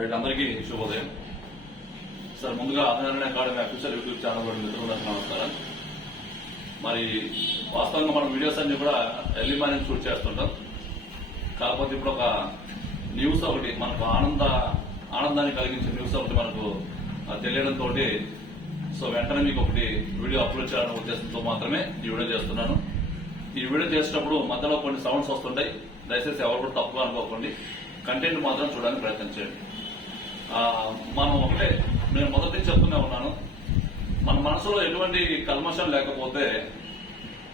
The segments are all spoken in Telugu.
రైట్, అందరికీ శుభోదయం. సార్, ముందుగా ఆధారణ అకాడమీ అఫీషియల్ యూట్యూబ్ ఛానల్ కూడా మిత్రులందరికీ నమస్కారం. మరి వాస్తవంగా మనం వీడియోస్ అన్ని కూడా ఎర్లీ మార్నింగ్ షూట్ చేస్తుంటాం. కాకపోతే ఇప్పుడు ఒక న్యూస్ ఒకటి మనకు ఆనందాన్ని కలిగించే న్యూస్ ఒకటి మనకు తెలియడంతో సో వెంటనే మీకు ఒకటి వీడియో అప్లోడ్ చేయాలనే ఉద్దేశంతో మాత్రమే ఈ వీడియో చేస్తున్నాను. ఈ వీడియో చేసేటప్పుడు మధ్యలో కొన్ని సౌండ్స్ వస్తుంటాయి. దయచేసి ఎవరు కూడా తప్పుగా అనుకోకండి. కంటెంట్ మాత్రం చూడడానికి ప్రయత్నం చేయండి. నేను మొదటి నుంచి చెప్తూనే ఉన్నాను, మన మనసులో ఎటువంటి కల్మషం లేకపోతే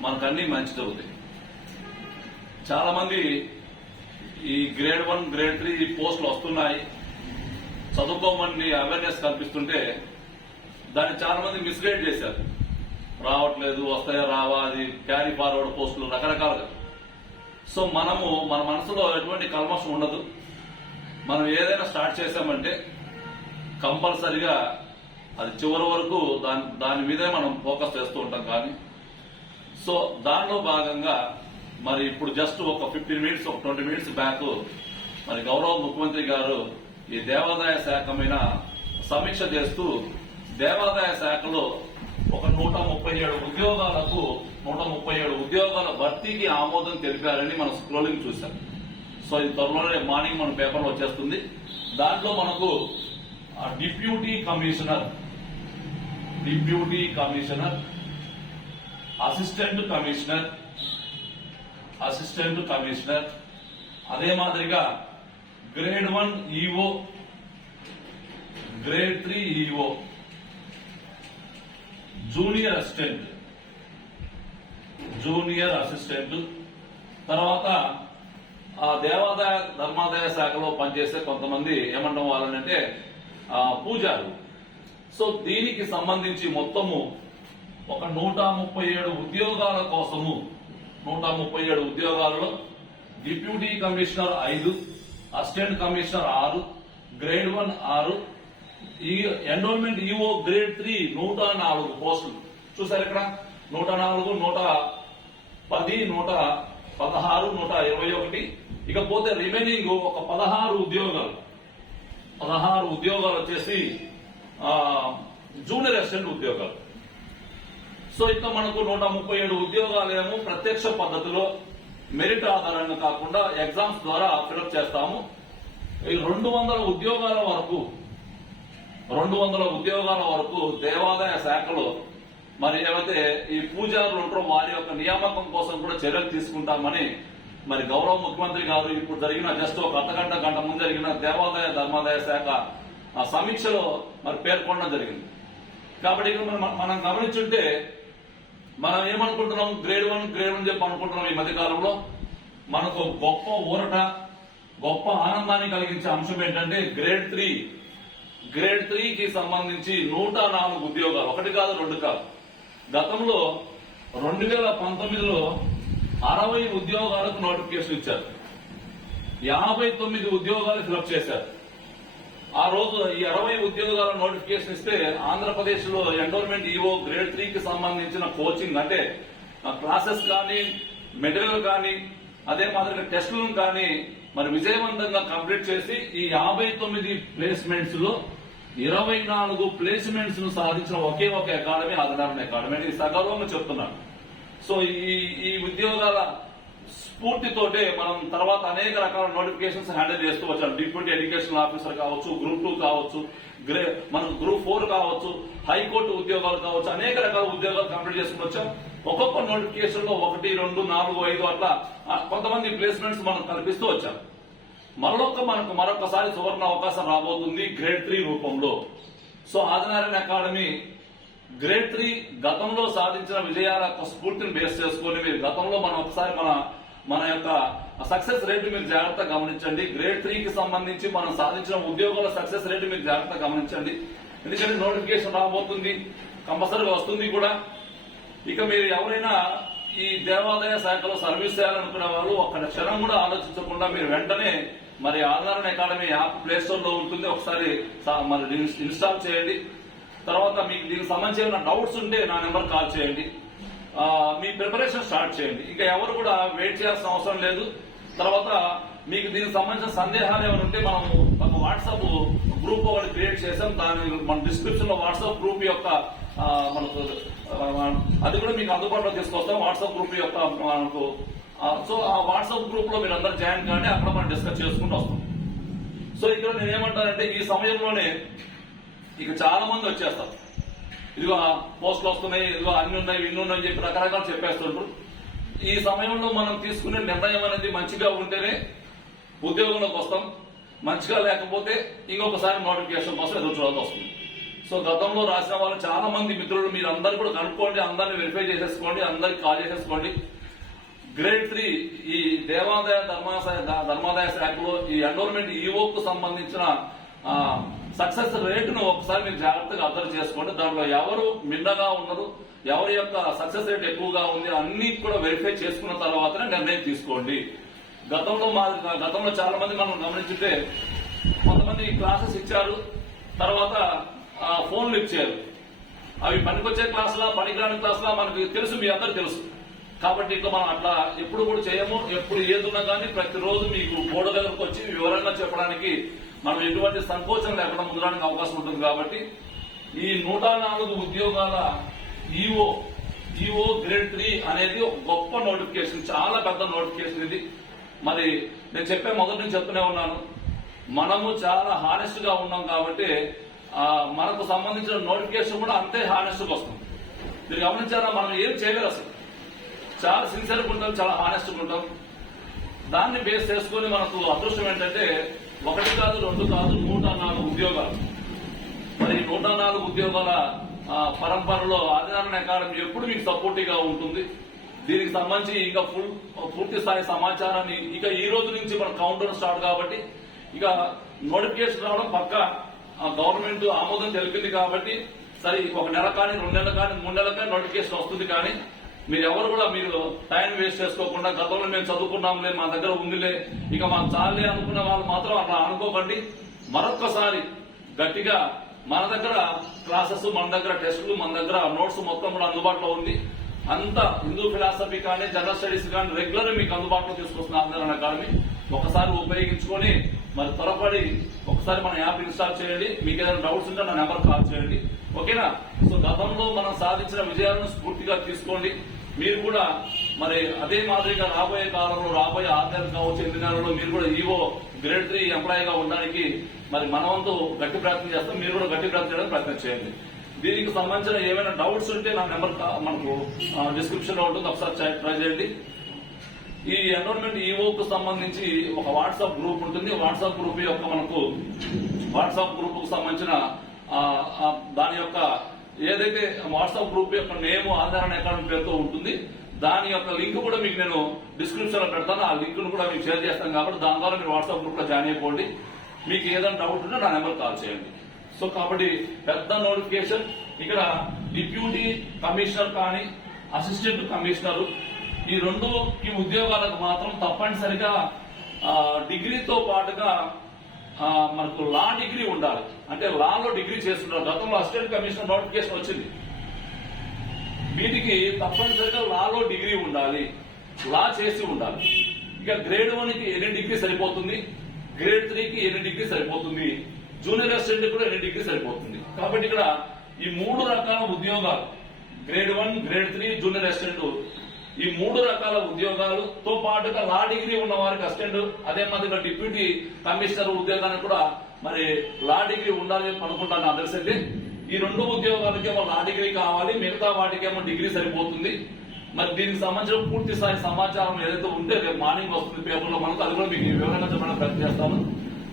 మనకన్నీ మంచి జరుగుతాయి. చాలా మంది ఈ గ్రేడ్ 1, గ్రేడ్ 3 పోస్టులు వస్తున్నాయి, చదువుకోమని అవేర్నెస్ కల్పిస్తుంటే దాన్ని చాలా మంది మిస్గైడ్ చేశారు. రావట్లేదు, వస్తాయా రావా, అది క్యారీ ఫార్వర్డ్ పోస్టులు రకరకాలుగా. సో మనము మన మనసులో ఎటువంటి కల్మషం ఉండదు. మనం ఏదైనా స్టార్ట్ చేశామంటే కంపల్సరిగా అది చివరి వరకు దాని మీదే మనం ఫోకస్ చేస్తూ ఉంటాం. కానీ సో దానిలో భాగంగా మరి ఇప్పుడు జస్ట్ ఒక 15 మినిట్స్, ఒక 20 మినిట్స్ బ్యాక్ మరి గౌరవ ముఖ్యమంత్రి గారు ఈ దేవాదాయ శాఖ మీద సమీక్ష చేస్తూ దేవాదాయ శాఖలో ఒక 137 ఉద్యోగాలకు 137 ఉద్యోగాల భర్తీకి ఆమోదం తెలిపారని మనం స్క్రోలింగ్ చూసాం. సో ఇది త్వరలోనే మార్నింగ్ మన పేపర్లో వచ్చేస్తుంది. దాంట్లో మనకు డిప్యూటీ కమిషనర్, అసిస్టెంట్ కమిషనర్, అదే మాదిరిగా grade 1 EO, grade 3 EO, junior assistant, తర్వాత ఆ దేవాదాయ ధర్మాదాయ శాఖలో పనిచేసే కొంతమంది ఏమంటాం వాళ్ళనంటే పూజారు. సో దీనికి సంబంధించి మొత్తము ఒక 137 ఉద్యోగాల కోసము 137 ఉద్యోగాలలో deputy commissioner 5, assistant commissioner 6, grade 1 6, ఈ ఎన్రోల్మెంట్ ఈఓ గ్రేడ్ 3 104 పోస్టులు చూసారు. ఇక్కడ 104, 110, 116, 121. ఇకపోతే రిమైనింగ్ ఒక 16 ఉద్యోగాలు వచ్చేసి జూనియర్ అసిస్టెంట్ ఉద్యోగాలు. సో ఇంకా మనకు 137 ఉద్యోగాలేమో ప్రత్యక్ష పద్ధతిలో మెరిట్ ఆధారంగా కాకుండా ఎగ్జామ్స్ ద్వారా ఫిలప్ చేస్తాము. ఈ 200 ఉద్యోగాల వరకు దేవాదాయ శాఖలో మరి ఏవైతే ఈ పూజారులు ఉంటారో వారి యొక్క నియామకం కోసం కూడా చర్యలు తీసుకుంటామని మరి గౌరవ ముఖ్యమంత్రి గారు ఇప్పుడు జరిగిన జస్ట్ ఒక గంట ముందు జరిగిన దేవాదాయ ధర్మాదాయ శాఖ సమీక్షలో మరి పేర్కొనడం జరిగింది. కాబట్టి మనం గమనించుంటే మనం ఏమనుకుంటున్నాం, గ్రేడ్ 1 చెప్పి అనుకుంటున్నాం. ఈ మధ్యకాలంలో మనకు గొప్ప ఊరట, గొప్ప ఆనందాన్ని కలిగించే అంశం ఏంటంటే గ్రేడ్ 3కి సంబంధించి 104 ఉద్యోగాలు, 1 కాదు 2 కాదు. గతంలో 2019లో 60 ఉద్యోగాలకు నోటిఫికేషన్ ఇచ్చారు, 59 ఉద్యోగాలు ఫిలప్ చేశారు. ఆ రోజు ఈ 60 ఉద్యోగాల నోటిఫికేషన్ ఇస్తే ఆంధ్రప్రదేశ్ లో ఎండోర్మెంట్ ఈఓ గ్రేడ్ 3కి సంబంధించిన కోచింగ్ అంటే క్లాసెస్ కానీ, మెటీరియల్ కానీ, అదే మాదిరిగా టెస్టులను కానీ మరి విజయవంతంగా కంప్లీట్ చేసి ఈ 59 ప్లేస్మెంట్స్ లో 24 ప్లేస్మెంట్స్ ను సాధించిన ఒకే ఒక అకాడమీ ఆధారణ అకాడమీ. ఇది సగర్వంగా చెప్తున్నాను. సో ఈ ఉద్యోగాల స్ఫూర్తితోటే మనం తర్వాత అనేక రకాల నోటిఫికేషన్స్ హ్యాండిల్ చేస్తూ వచ్చాం. డిప్యూటీ ఎడ్యుకేషనల్ ఆఫీసర్ కావచ్చు, గ్రూప్ 2 కావచ్చు, మనకు గ్రూప్ 4 కావచ్చు, హైకోర్టు ఉద్యోగాలు కావచ్చు, అనేక రకాల ఉద్యోగాలు కంప్లీట్ చేసుకుని వచ్చాం. ఒక్కొక్క నోటిఫికేషన్ లో 1, 2, 4, 5 అట్లా కొంతమంది ప్లేస్మెంట్స్ మనం కల్పిస్తూ వచ్చాం. మనకు మరొకసారి సువర్ణ అవకాశం రాబోతుంది గ్రేడ్ 3 రూపంలో. సో ఆదినారాయణ అకాడమీ గ్రేడ్ 3 గతంలో సాధించిన విజయాల స్ఫూర్తిని బేస్ చేసుకుని మీరు గతంలో మనం ఒకసారి మన యొక్క సక్సెస్ రేటు మీరు జాగ్రత్తగా గమనించండి. గ్రేడ్ 3కి సంబంధించి మనం సాధించిన ఉద్యోగాల సక్సెస్ రేటు మీరు జాగ్రత్తగా గమనించండి. ఎందుకంటే నోటిఫికేషన్ రాబోతుంది, కంపల్సరీగా వస్తుంది కూడా. ఇక మీరు ఎవరైనా ఈ దేవాదాయ శాఖలో సర్వీస్ చేయాలనుకునే వాళ్ళు ఒక్క క్షణం కూడా ఆలోచించకుండా మీరు వెంటనే మరి ఆధారణ అకాడమీ యాప్ ప్లే స్టోర్ లో ఉంటుంది, ఒకసారి మరి ఇన్స్టాల్ చేయండి. తర్వాత మీకు దీనికి సంబంధించిన డౌట్స్ ఉంటే నా నెంబర్ కాల్ చేయండి. మీ ప్రిపరేషన్ స్టార్ట్ చేయండి. ఇంకా ఎవరు కూడా వెయిట్ చేయాల్సిన అవసరం లేదు. తర్వాత మీకు దీనికి సంబంధించిన సందేహాలు ఏమైనా ఉంటే మనం ఒక వాట్సాప్ గ్రూప్ ఒకటి క్రియేట్ చేసాం. దాని మన డిస్క్రిప్షన్ లో వాట్సాప్ గ్రూప్ యొక్క మనకు అది కూడా మీకు అందుబాటులో తీసుకొస్తాం. వాట్సాప్ గ్రూప్ యొక్క మనకు సో ఆ వాట్సాప్ గ్రూప్ లో మీరు అందరూ జాయిన్ కానీ అక్కడ మనం డిస్కస్ చేసుకుంటూ వస్తాం. సో ఇక్కడ నేనేమంటానంటే ఈ సమయంలోనే ఇక చాలా మంది వచ్చేస్తారు. ఇదిగో పోస్టులు వస్తున్నాయి, ఇదిగో అన్ని ఉన్నాయి, ఇన్ని ఉన్నాయి అని చెప్పి రకరకాలు చెప్పేస్తుంటారు. ఈ సమయంలో మనం తీసుకునే నిర్ణయం అనేది మంచిగా ఉంటేనే ఉద్యోగంలోకి వస్తాం. మంచిగా లేకపోతే ఇంకొకసారి నోటిఫికేషన్ కోసం ఎదురు చూడాల్సి వస్తుంది. సో గతంలో రాసిన వాళ్ళు చాలా మంది మిత్రులు మీరు అందరు కూడా కనుక్కోండి, అందరిని వెరిఫై చేసేసుకోండి, అందరికి కాల్ చేసేసుకోండి. గ్రేడ్ 3 ఈ దేవాదాయ ధర్మాదాయ శాఖలో ఈ ఎండోర్మెంట్ ఈఓకు సంబంధించిన సక్సెస్ రేటును ఒకసారి మీరు జాగ్రత్తగా అబ్జర్వ్ చేసుకోండి. దాంట్లో ఎవరు మిన్నగా ఉన్నారు, ఎవరి యొక్క సక్సెస్ రేట్ ఎక్కువగా ఉంది అన్ని కూడా వెరిఫై చేసుకున్న తర్వాతనే నిర్ణయం తీసుకోండి. గతంలో చాలా మంది మనం గమనించుంటే కొంతమంది క్లాసెస్ ఇచ్చారు, తర్వాత ఫోన్లు ఇచ్చారు. అవి పనికొచ్చే క్లాసులా పనికిరాని క్లాసులా మనకు తెలుసు, మీ అందరికి తెలుసు. కాబట్టి ఇట్లా మనం అట్లా ఎప్పుడు కూడా చేయము. ఎప్పుడు ఏదున్నా కానీ ప్రతిరోజు మీకు బోర్డు దగ్గరకు వచ్చి వివరంగా చెప్పడానికి మనం ఎటువంటి సంకోచం లేకుండా ముందుడానికి అవకాశం ఉంటుంది. కాబట్టి ఈ 104 ఉద్యోగాల ఈఓ గ్రేడ్ 3 అనేది ఒక గొప్ప నోటిఫికేషన్, చాలా పెద్ద నోటిఫికేషన్ ఇది. మరి నేను చెప్పే మొదటి నుంచి చెప్తూనే ఉన్నాను, మనము చాలా హానెస్ట్ గా ఉన్నాం కాబట్టి మనకు సంబంధించిన నోటిఫికేషన్ కూడా అంతే హానెస్ట్ గా వస్తుంది. మీరు గమనించారా, మనం ఏం చేయలేదు అసలు. చాలా సిన్సియర్గా ఉంటాం, చాలా హానెస్ట్గా ఉంటాం. దాన్ని బేస్ చేసుకుని మనకు అదృష్టం ఏంటంటే 1 కాదు 2 కాదు 104 ఉద్యోగాలు. మరి 104 ఉద్యోగాల పరంపరలో ఆదినారాయణ అకాడమీ ఎప్పుడు మీకు సపోర్టివ్ గా ఉంటుంది. దీనికి సంబంధించి ఇంకా పూర్తి స్థాయి సమాచారాన్ని ఇక ఈ రోజు నుంచి మన కౌంటర్ స్టార్ట్ కాబట్టి ఇక నోటిఫికేషన్ రావడం పక్క గవర్నమెంట్ ఆమోదం తెలిపింది కాబట్టి సరే 1 నెల కానీ 2 నెలలు కానీ 3 నెలలు కానీ నోటిఫికేషన్ వస్తుంది. కానీ మీరు ఎవరు కూడా మీరు టైం వేస్ట్ చేసుకోకుండా గతంలో మేము చదువుకున్నాంలే, మా దగ్గర ఉందిలే, ఇక మాకు చాలే అనుకున్న వాళ్ళు మాత్రం అట్లా అనుకోకండి. మరొక్కసారి గట్టిగా మన దగ్గర క్లాసెస్, మన దగ్గర టెస్టులు, మన దగ్గర నోట్స్ మొత్తం కూడా అందుబాటులో ఉంది. అంతా హిందూ ఫిలాసఫీ కానీ జనరల్ స్టడీస్ కానీ రెగ్యులర్ మీకు అందుబాటులో తీసుకొస్తున్న ఆదినారాయణ అకాడమీ ఒకసారి ఉపయోగించుకొని మరి త్వరపడి ఒకసారి మన యాప్ ఇన్స్టాల్ చేయండి. మీకు ఏదైనా డౌట్స్ ఉంటే నా నెంబర్ కాల్ చేయండి, ఓకేనా? సో గతంలో మనం సాధించిన విజయాలను స్ఫూర్తిగా తీసుకోండి. మీరు కూడా మరి అదే మాదిరిగా రాబోయే కాలంలో రాబోయే 6 నెలలు కావచ్చు 8 నెలల్లో మీరు కూడా ఈవో గ్రేడ్ 3 ఎంప్లాయీగా ఉండడానికి మరి మన వంతు గట్టి ప్రయత్నం చేస్తాం. మీరు కూడా గట్టి ప్రయత్నం చేయడానికి ప్రయత్నం చేయండి. దీనికి సంబంధించిన ఏమైనా డౌట్స్ ఉంటే నా నెంబర్ మనకు డిస్క్రిప్షన్ లో ఉంటుంది, ఒకసారి ట్రై చేయండి. ఈ ఎన్విరాన్మెంట్ ఈఓకు సంబంధించి ఒక వాట్సాప్ గ్రూప్ ఉంటుంది. వాట్సాప్ గ్రూప్ యొక్క మనకు వాట్సాప్ గ్రూప్ కు సంబంధించిన దాని యొక్క ఏదైతే వాట్సాప్ గ్రూప్ యొక్క నేమ్ ఆదినారాయణ అకాడమీ పేరుతో ఉంటుంది. దాని యొక్క లింక్ కూడా మీకు నేను డిస్క్రిప్షన్ లో పెడతాను. ఆ లింక్ ను కూడా మీకు షేర్ చేస్తాను కాబట్టి దాని ద్వారా మీరు వాట్సాప్ గ్రూప్ లో జాయిన్ అయిపోండి. మీకు ఏదైనా డౌట్ ఉంటే నా నెంబర్ కాల్ చేయండి. సో కాబట్టి పెద్ద నోటిఫికేషన్ ఇక్కడ డిప్యూటీ కమిషనర్ కానీ అసిస్టెంట్ కమిషనర్ ఈ 2 ఉద్యోగాలకు మాత్రం తప్పనిసరిగా డిగ్రీతో పాటుగా మనకు లా డిగ్రీ ఉండాలి. అంటే లాలో డిగ్రీ చేస్తున్నారు. గతంలో అసిస్టెంట్ కమిషనర్ నోటిఫికేషన్ వచ్చింది. వీటికి తప్పనిసరిగా లాలో డిగ్రీ ఉండాలి, లా చేసి ఉండాలి. ఇక గ్రేడ్ 1కి 8 డిగ్రీ సరిపోతుంది, గ్రేడ్ 3కి 8 డిగ్రీ సరిపోతుంది, జూనియర్ అసిస్టెంట్ కూడా 8 డిగ్రీ సరిపోతుంది. కాబట్టి ఇక్కడ ఈ 3 రకాల ఉద్యోగాలు గ్రేడ్ 1, గ్రేడ్ 3, జూనియర్ అసిస్టెంట్ ఈ 3 రకాల ఉద్యోగాలతో పాటుగా లా డిగ్రీ ఉన్న వారికి అసిస్టెంట్, అదే మాదిరిగా డిప్యూటీ కమిషనర్ ఉద్యోగానికి కూడా మరి లా డిగ్రీ ఉండాలి అనుకుంటాను నాకు తెలిసింది. ఈ 2 ఉద్యోగాలకేమో లా డిగ్రీ కావాలి, మిగతా వాటికేమో డిగ్రీ సరిపోతుంది. మరి దీనికి సంబంధించిన పూర్తి స్థాయి సమాచారం ఏదైతే ఉంటే రేపు మార్నింగ్ వస్తుంది పేపర్లో మనకు, అది కూడా మీకు వివరంగా చెప్పడానికి ప్రయత్నం చేస్తాము.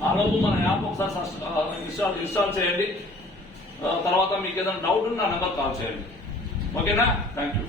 అలాగే మన యాప్ ఒకసారి ఇన్స్టాల్ చేయండి. తర్వాత మీకు ఏదైనా డౌట్ ఉంటే నా నెంబర్ కాల్ చేయండి, ఓకేనా? Thank you.